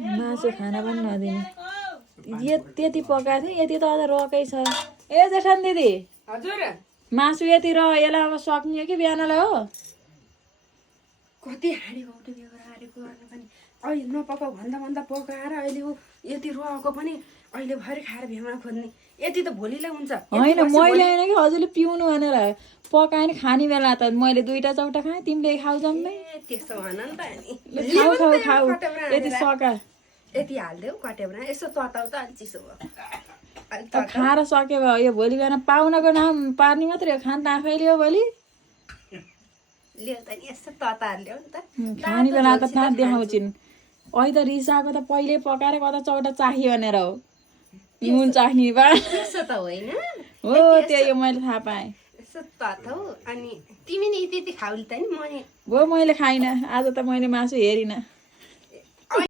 मासु खाना पनि नदिने त्यति पकाएको थिएँ यति त अझ रकै छ ए जेठान दिदी हजुर मासु यति र यसलाई अब सक्ने कि बिहानलाई हो कति हाँडी गौटो बिहे गरेर हारेको पनि अहिले नपकाऊ भन्दा पकाएर अहिले ऊ यति रहेको पनि अहिले भरि खाएर भेमा खोज्ने यति त भोलिलाई हुन्छ होइन मैले होइन कि हजुरले पिउनु भनेर पकाएँ नि खाने बेला त मैले 2टा चौटा खाएँ तिमीले खाऊ जम्मै त्यस्तो भन नि त नि खाऊ खाऊ खाऊ यति सका यति हालिदेऊ कटेब्रा यसो तताउ त अलि चिसो भयो खाएर सक्यो यो भोलि बिहान पाहुनाको नाम पार्ने मात्रै हो खान त आफैले हो भोलि ल्याउ त नि यसो तताएर ल्याउ नि त खाने बेला त कहाँ देखाउँछिन् अहिले त रिसाएको त पहिल्यै पकाएर कता चौटा चाहियो भनेर हो नुन चाहिने बा त्यसो त होइन हो त्यही मैले थाहा पाएँ यसो तताउ अनि तिमी नि यति खाउली त नि म हो मैले खाइनँ आज त मैले मासु हेरिनँ